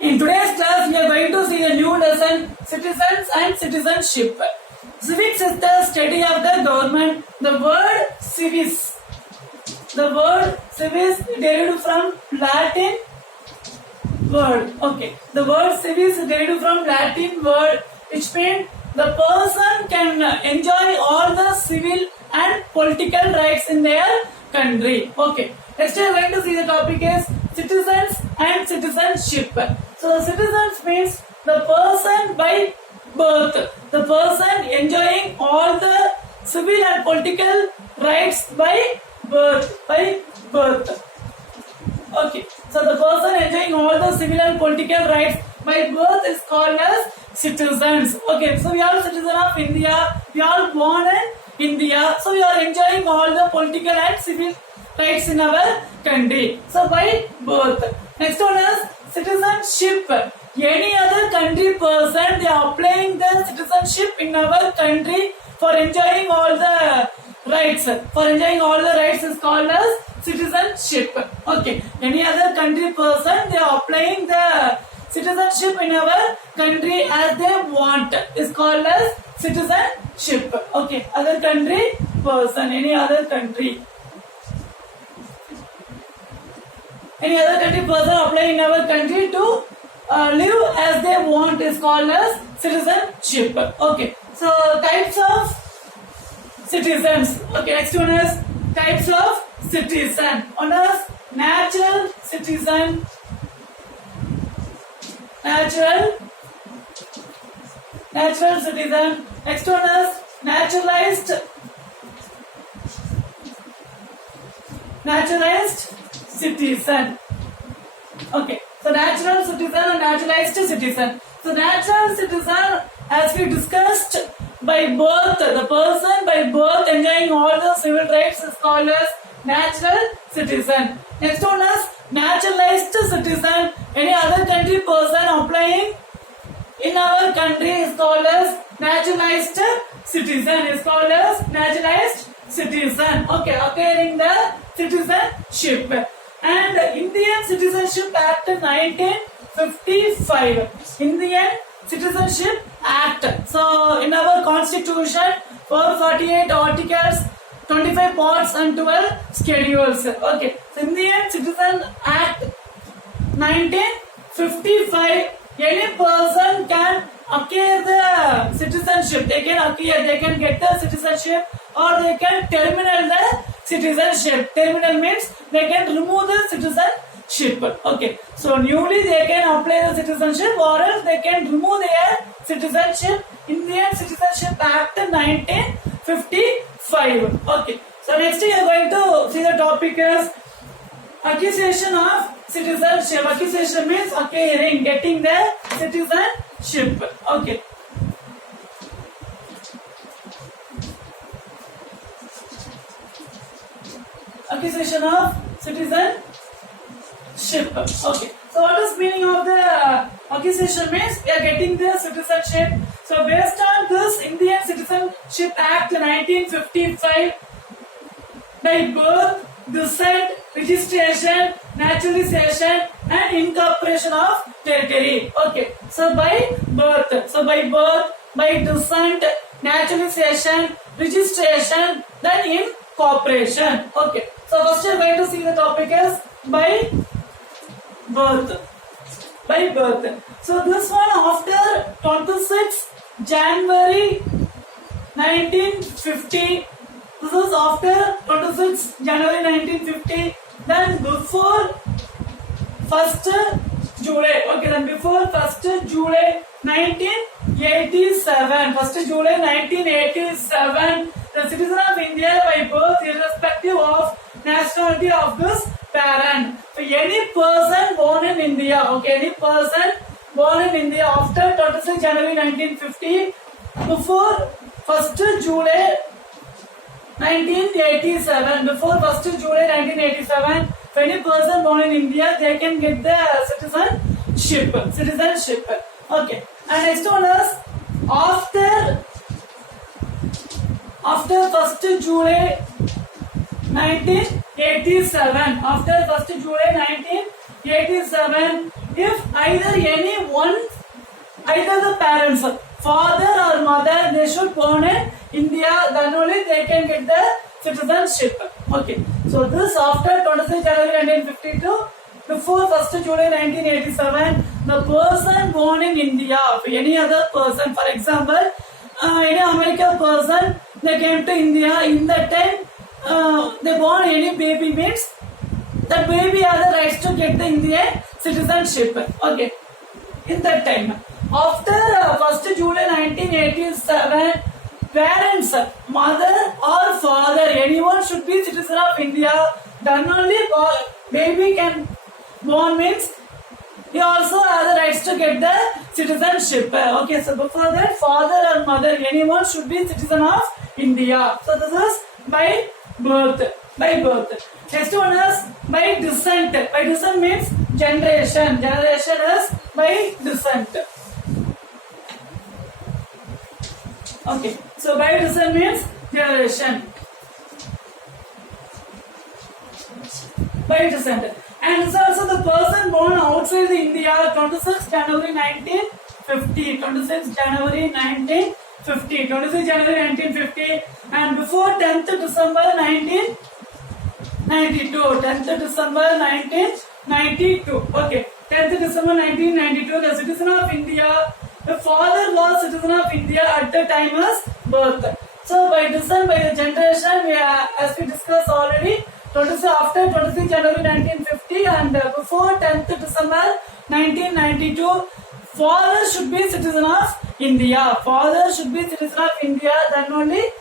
In today's class, we are going to see the new lesson, Citizens and Citizenship. Civics is the study of the government. The word civis derived from Latin word. Okay, the word civis derived from Latin word, which means the person can enjoy all the civil and political rights in their country. Okay, next we are going to see the topic is citizens and citizenship. So citizens means the person by birth, the person enjoying all the civil and political rights by birth. Okay, so the person enjoying all the civil and political rights by birth is called as citizens. Okay, so we are citizens of India, we are born in India, so we are enjoying all the political and civil rights in our country. So by birth. Next one is citizenship. Any other country person, they are applying the citizenship in our country for enjoying all the rights. For enjoying all the rights is called as citizenship. Okay. Any other country person, they are applying the citizenship in our country as they want is called as citizenship. Okay. Other country person, any other country. Any other country person applying in our country to live as they want is called as citizenship. Okay. So types of citizens. Okay. Next one is types of citizen. One is natural citizen. Natural citizen. Next one is naturalized citizen. Okay, so natural citizen and naturalized citizen. So natural citizen, as we discussed, by birth, the person by birth enjoying all the civil rights is called as natural citizen. Next one is naturalized citizen. Any other country person applying in our country is called as naturalized citizen. Is called as naturalized citizen. Okay, acquiring the citizenship. And Indian Citizenship Act 1955. Indian Citizenship Act. So in our constitution, 448 articles, 25 parts and 12 schedules. Okay. So Indian Citizen Act 1955. Any person can acquire the citizenship. They can get the citizenship, or they can terminate the citizenship. Terminal means they can remove the citizenship. Okay. So newly they can apply the citizenship, or else they can remove their citizenship. Indian Citizenship Act 1955. Okay. So next we are going to see the topic is acquisition of citizenship. Acquisition means acquiring, getting the citizenship. Okay. Acquisition of citizenship. Okay. So what is meaning of the acquisition means we are getting the citizenship. So based on this Indian Citizenship Act 1955, by birth, descent, registration, naturalization and incorporation of territory. Okay. So by birth, by descent, naturalization, registration, then incorporation. Okay. So first we are going to see the topic is by birth. By birth. So this one after 26 January 1950. This is after 26 January 1950. Then before 1st July. Okay, then before 1st July 1987. 1st July 1987. The citizen of India by birth irrespective of nationality of this parent. So any person born in India, okay, any person born in India after 26 January 1950, before 1st July 1987, before 1st July 1987, if any person born in India, they can get the citizenship. Okay. And next one is after 1st July 1987, after 1st July 87, if either the parents, father or mother, they should born in India, then only they can get the citizenship. Okay, so this after 26 January 1952, before 1st July 1987, the person born in India, any other person, for example, any American person, they came to India, in that time, they born any baby means, that baby has the rights to get the Indian citizenship. Okay, in that time. After 1st July 1987, parents, mother or father, anyone should be citizen of India. Then only baby can born means he also has the rights to get the citizenship. Okay, so before that, father or mother, anyone should be citizen of India. So this is by birth. By birth. Next one is by descent. By descent means generation. Generation is by descent. Okay, so by descent means generation. By descent. And this is also the person born outside the India, 26 January 1950. 26 January 1950. 26 January 1950. And before 10th December 1992. 10th December 1992. Okay, 10th December 1992. The citizen of India. The father was citizen of India at the time of birth. So by descent, by the generation, as we discussed already, after 26 January 1950 and before 10th December 1992, father should be citizen of India. Father should be citizen of India. Then only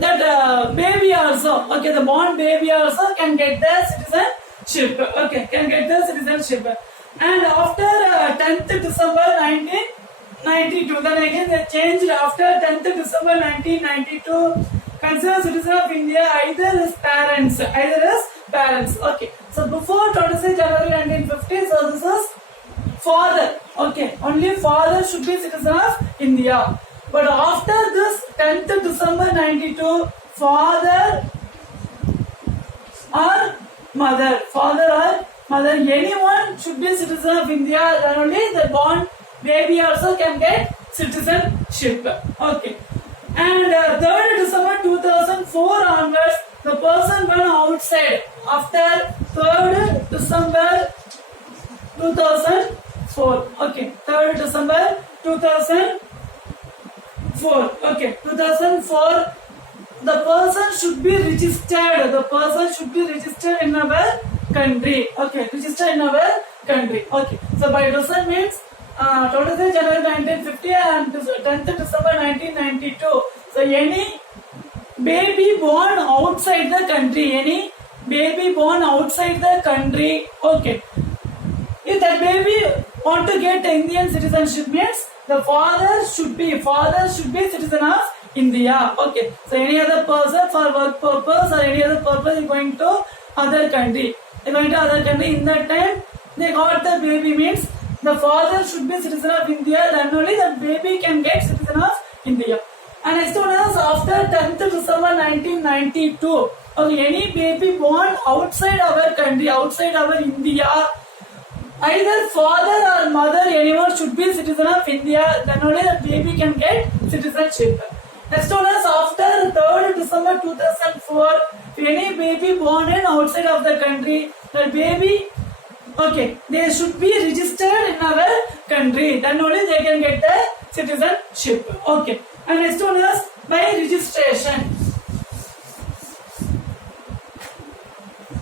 that baby also, okay, the born baby also can get the citizenship. Okay, can get the citizenship. And after 10th December 1992, then again they changed after 10th December 1992, consider citizen of India either as parents. Okay, so before 26 January 1950, so this is father. Okay, only father should be citizen of India. But after this 10th December 92, father or mother, anyone should be citizen of India. Then only the born baby also can get citizenship. Okay. And 3rd December 2004 onwards, the person born outside after 3rd December 2004. Okay. 3rd December 2004. Okay. 2004. The person should be registered. The person should be registered in our country. Okay, registered in our country. Okay, so by descent means 26 January 1950 and 10th December 1992. So any baby born outside the country, okay. If that baby want to get Indian citizenship means the father should be citizen of India. Okay, so any other person for work purpose or any other purpose is going to other country. In that time they got the baby means the father should be citizen of India, then only the baby can get citizen of India. And next one is after 10th December 1992, okay, any baby born outside our country, outside our India, either father or mother, anyone should be citizen of India, then only the baby can get citizenship. Next one is after 3rd December 2004, any baby born in outside of the country, the baby, okay, they should be registered in our country, then only they can get the citizenship. Okay, and next one is by registration.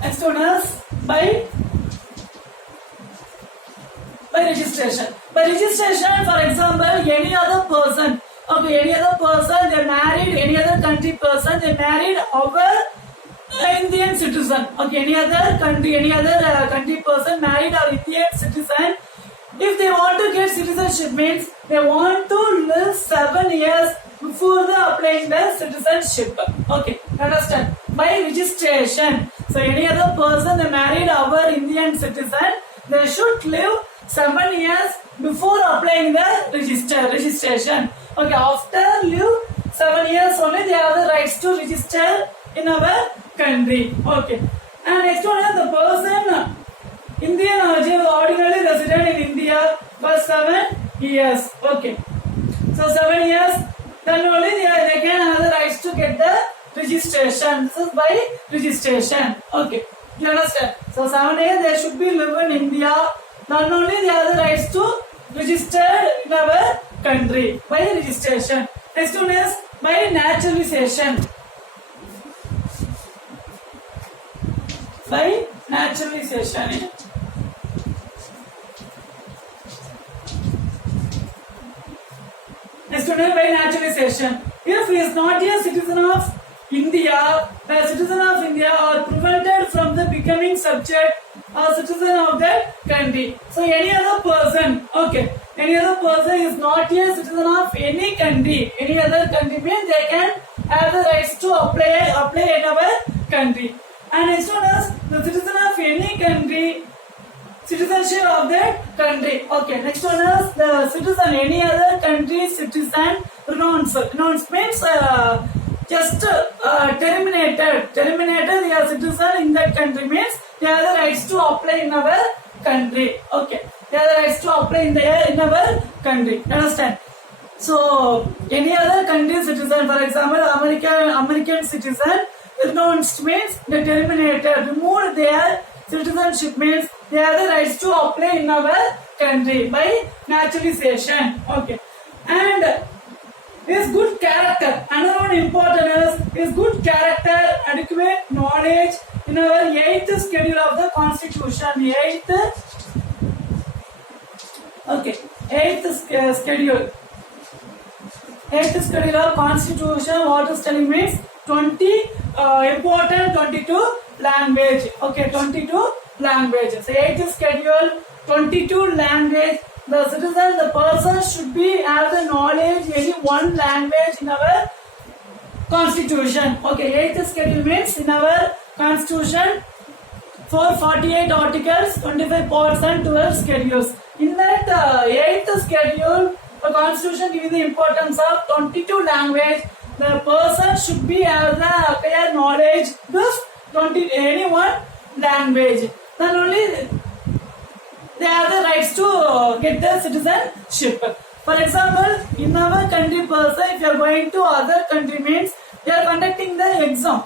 Next one is by registration. By registration, for example, any other person, they married any other country person, they married our Indian citizen. Okay, any other country person married our Indian citizen. If they want to get citizenship means they want to live 7 years before they applying the citizenship. Okay, understand? By registration. So any other person they married our Indian citizen, they should live 7 years before applying the registration. Okay, after live 7 years only they have the rights to register in our country. Okay, and next one is the person Indian origin ordinarily resident in India for 7 years. Okay. So 7 years, then only they can have the rights to get the registration. This is by registration. Okay. You understand? So 7 years they should be live in India. Not only they have the rights to register in our country by registration. Next one is by naturalization. By naturalization. Next one is by naturalization. If he is not a citizen of India, a citizen of India are prevented from the becoming subject or citizen of that country. So any other person, okay, any other person is not a citizen of any country, any other country means they can have the rights to apply in our country. And next one is the citizen of any country, citizenship of that country. Okay, next one is the citizen, any other country citizen renounce. Renounce means just terminated. Terminated, they are citizen in that country means they have the rights to apply in our country. Okay, they have the rights to apply in our country. Understand? So any other country citizen, for example, American citizen renounced means they terminated, removed their citizenship means they have the rights to apply in our country by naturalization. Okay, and his good character. Another one important is his good character, adequate knowledge in our 8th schedule of the Constitution. 8th schedule. 8th schedule of Constitution. What is telling means 20 important 22 language. Okay, 22 languages. So 8th schedule, 22 language. The citizen, the person should be have the knowledge any one language in our Constitution. Okay, 8th schedule means in our Constitution 448 articles, 25 parts and 12 schedules. In that 8th schedule, the Constitution gives the importance of 22 language. The person should be have the clear knowledge this any one language. Then only they have the rights to get the citizenship. For example, in our country person, if you are going to other country means they are conducting the exam.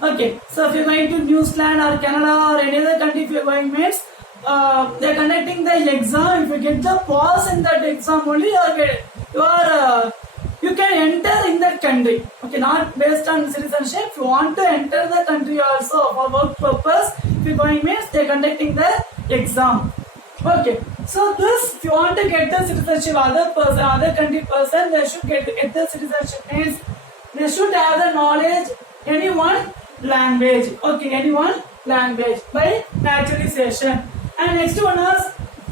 Okay, so if you are going to New Zealand or Canada or any other country, if you are going means they are conducting the exam. If you get the pass in that exam only, you can enter in that country. Okay, not based on citizenship. If you want to enter the country also for work purpose, if you are going means they are conducting the exam. Okay, so this, if you want to get the citizenship, other country person, they should get the citizenship means they should have the knowledge any one language. Okay, any one language by naturalization. And next one is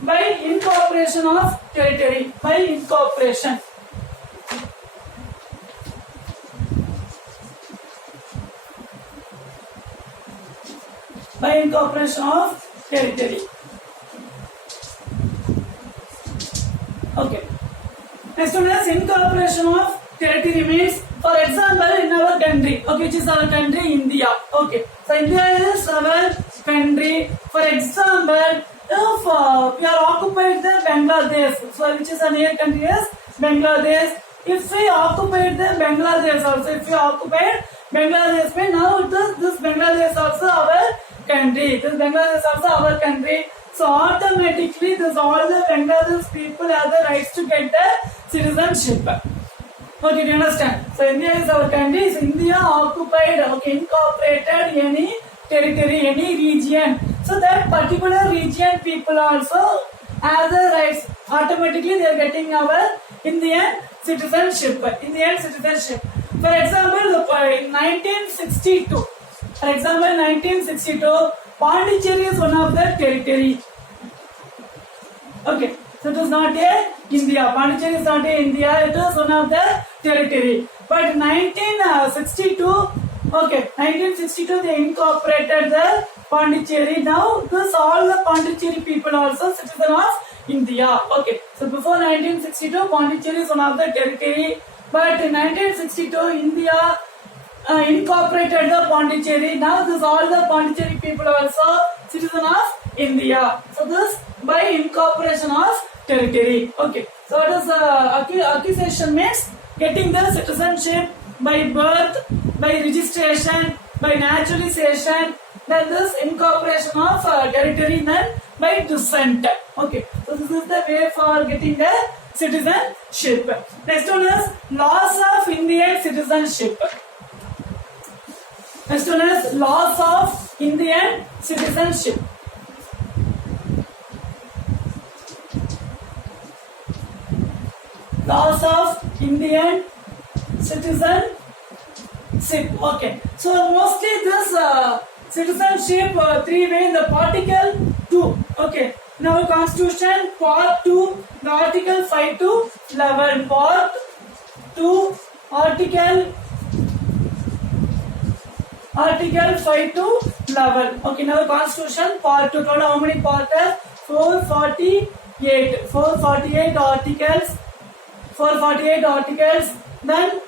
by incorporation of territory. By incorporation. By incorporation of territory. Okay. Next one is incorporation of territory means, for example, in our country, okay, which is our country, India. Okay, so India is our country. For example, if we are occupied the Bangladesh, so which is a near country is Bangladesh. If we occupied the Bangladesh also, if we occupied Bangladesh, means now this Bangladesh also our country. This Bangladesh also our country. So automatically, all the Bangladesh people have the rights to get the citizenship. Okay, do you understand? So India is our country. So India occupied, okay, incorporated any territory, any region. So that particular region people also have the rights. Automatically, they are getting our Indian citizenship. Indian citizenship. For example, in 1962. For example, 1962. Pondicherry is one of the territory. Okay, so it is not a India. Pondicherry is not a India. It is one of the territory. But 1962, okay, 1962 they incorporated the Pondicherry. Now this all the Pondicherry people also citizen of India. Okay, so before 1962, Pondicherry is one of the territory. But in 1962, India incorporated the Pondicherry. Now this all the Pondicherry people also citizen of India. So this by incorporation of territory. Okay. So what is accusation means getting the citizenship by birth, by registration, by naturalization. Then this incorporation of territory, then by descent. Okay. So this is the way for getting the citizenship. Next one is laws of Indian citizenship. Next one is laws of Indian citizenship. Laws of Indian citizenship. Okay. So mostly this citizenship three way in the Article 2. Okay. In our Constitution, Part 2, the Article 5 to 11. Part 2, Article 5 to 11. Okay, in our Constitution, Part 2. Total how many parts? 448. 448 articles. 448 articles. Then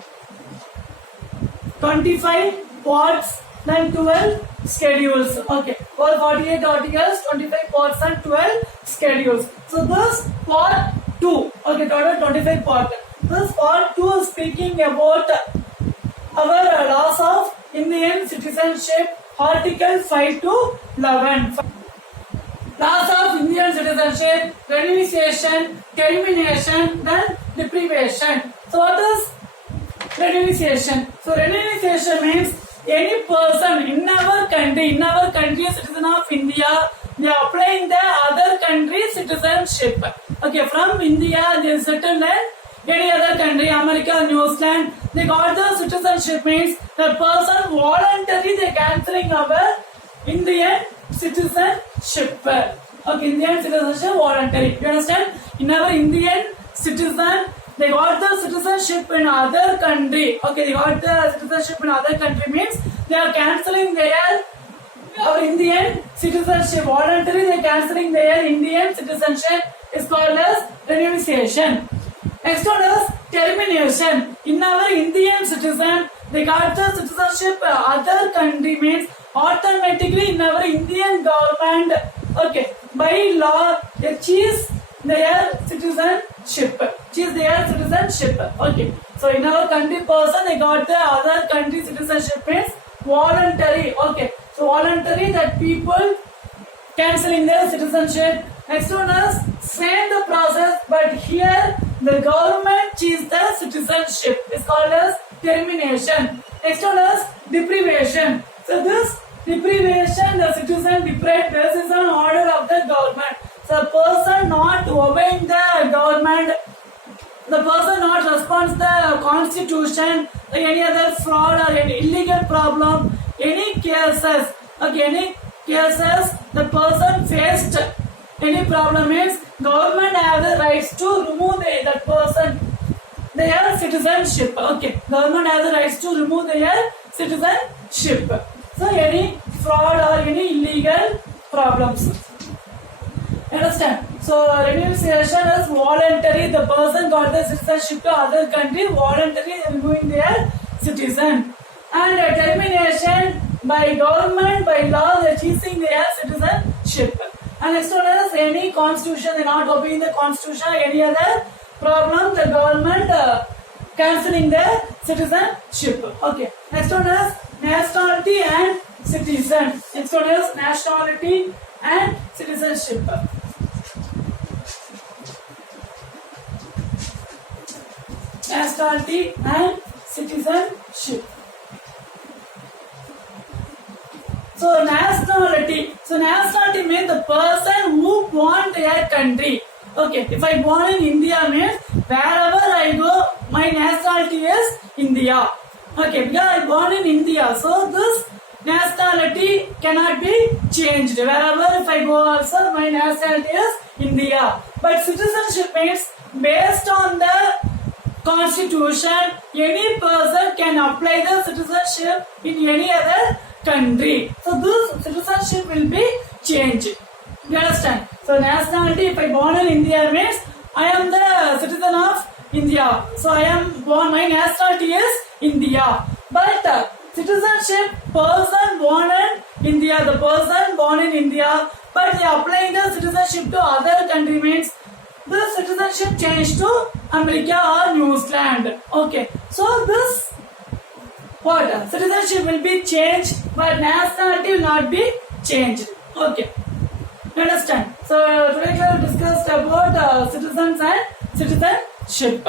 25 parts. Then 12 schedules. Okay, 448 articles, 25 parts and 12 schedules. So this part 2. Okay, total 25 parts. This part 2 is speaking about our laws of Indian citizenship, Article 5 to 11. Laws of Indian citizenship, renunciation, termination, then deprivation. So what is renunciation? So renunciation means any person in our country, citizen of India, they are applying the other country citizenship. Okay, from India they settled in any other country, America, New Zealand, they got the citizenship means the person voluntarily they cancelling our Indian citizenship. Okay, Indian citizenship voluntary. You understand? In our Indian citizen, they got the citizenship in other country. Okay, they got the citizenship in other country means they are cancelling their our Indian citizenship. Voluntarily they are cancelling their Indian citizenship is called as renunciation. Next one is termination. In our Indian citizen, they got the citizenship other country means automatically in our Indian government, okay, by law they choose their citizenship. Okay. So in our country person they got the other country citizenship means voluntary. Okay. So voluntary that people cancelling their citizenship. Next one is same the process, but here the government choose the citizenship. It's called as termination. Next one is deprivation. So this deprivation, the citizen deprived, this is an order of the government. So the person not obeying the government, the person not responds the constitution, any other fraud or any illegal problem, any cases, okay, any cases the person faced any problem means government have the rights to remove that person their citizenship. Okay, government has the rights to remove their citizenship. So any fraud or any illegal problems. Understand? So renunciation is voluntary. The person got the citizenship to other country voluntarily removing their citizen. And termination by government, by law, they are choosing their citizenship. And next one is any constitution, they are not obeying the constitution, any other problem, the government cancelling their citizenship. Okay. Next one is nationality and citizen. Next one is nationality and citizenship. Nationality and citizenship. So nationality. So nationality means the person who born their country. Okay, if I born in India means wherever I go, my nationality is India. Okay, because I born in India, so this nationality cannot be changed. Wherever if I go also, my nationality is India. But citizenship means based on the constitution, any person can apply the citizenship in any other country. So this citizenship will be changed. You understand? So nationality, if I born in India means I am the citizen of India. So I am born, my nationality is India. But citizenship, person born in India, the person born in India, but they applying the citizenship to other country means the citizenship changed to America or New Zealand. Okay, so this what citizenship will be changed, but nationality will not be changed. Okay, you understand? So today we have discussed about citizens and citizenship.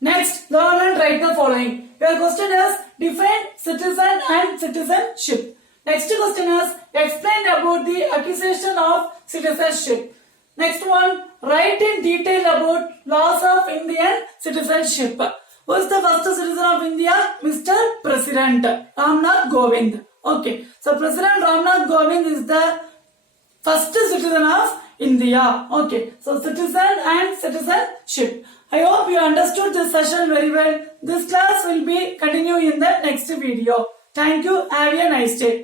Next, learn and write the following. Your question is define citizen and citizenship. Next question is explain about the acquisition of citizenship. Next one, write in detail about laws of Indian citizenship. Who is the first citizen of India? Mr. President Ramnath Kovind. Okay, so President Ramnath Kovind is the first citizen of India. Okay, so citizen and citizenship. I hope you understood this session very well. This class will be continue in the next video. Thank you. Have a nice day.